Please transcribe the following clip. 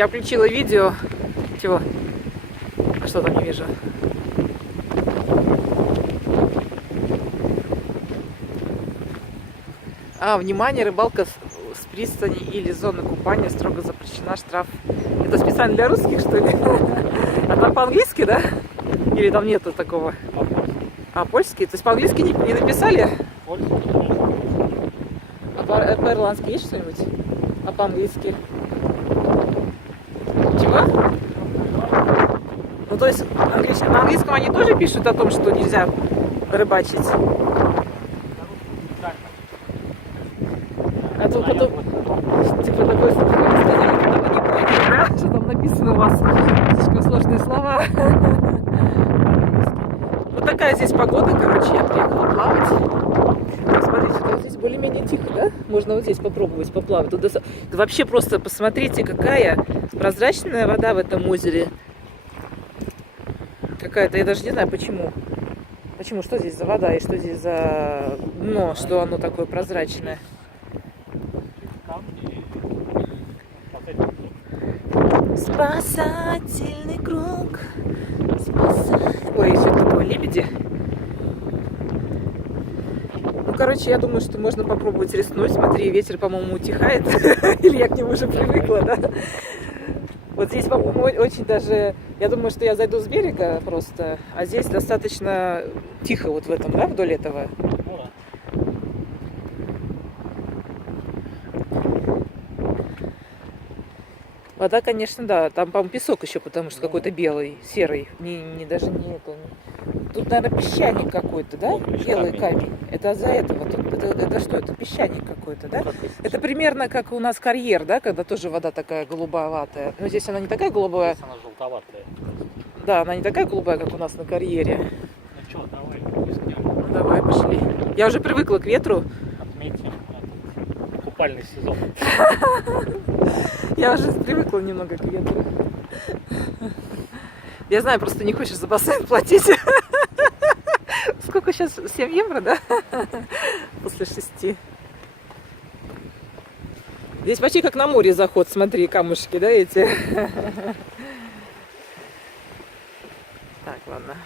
Я включила видео. Чего? А что там не вижу? Внимание, рыбалка с пристани или зоны купания строго запрещена, штраф. Это специально для русских, что ли? А там по-английски, да? Или там нету такого? Польский? То есть по-английски не написали? А по-ирландски есть что-нибудь? А по-английски? Чего? Ну, то есть на английском они тоже пишут о том, что нельзя рыбачить? А то потом, типа, такое что там написано у вас слишком сложные слова. Вот такая здесь погода, короче, я приехала плавать. Смотрите, вот здесь более-менее тихо, да? Можно вот здесь попробовать поплавать. Тут вообще просто посмотрите, какая прозрачная вода в этом озере. Какая-то, я даже не знаю почему. Почему, что здесь за вода и что здесь за дно, что оно такое прозрачное. Спасательный круг. Ой, еще такое лебеди. Ну, короче, я думаю, что можно попробовать рискнуть. Смотри, ветер, по-моему, утихает. Или я к нему уже привыкла, да? Вот здесь, по-моему, очень даже... Я думаю, что я зайду с берега просто. А здесь достаточно тихо вот в этом, да, вдоль этого. Вода, конечно, да. Там, по-моему, песок еще, потому что какой-то белый, серый. Даже не это. Тут, наверное, песчаник какой-то, да? Белый камень. Это за этого. Это что? Это песчаник какой-то, да? Это примерно как у нас карьер, да? Когда тоже вода такая голубоватая. Но здесь она не такая голубая. Здесь она желтоватая. Да, она не такая голубая, как у нас на карьере. Ну что, давай, рискнем. Ну, давай, пошли. Я уже привыкла к ветру. Отметим купальный сезон. Я уже привыкла немного к ветру. Я знаю, просто не хочешь за бассейн платить. Сколько сейчас? 7 евро, да? После 6. Здесь почти как на море заход. Смотри, камушки, да, эти? Так, ладно.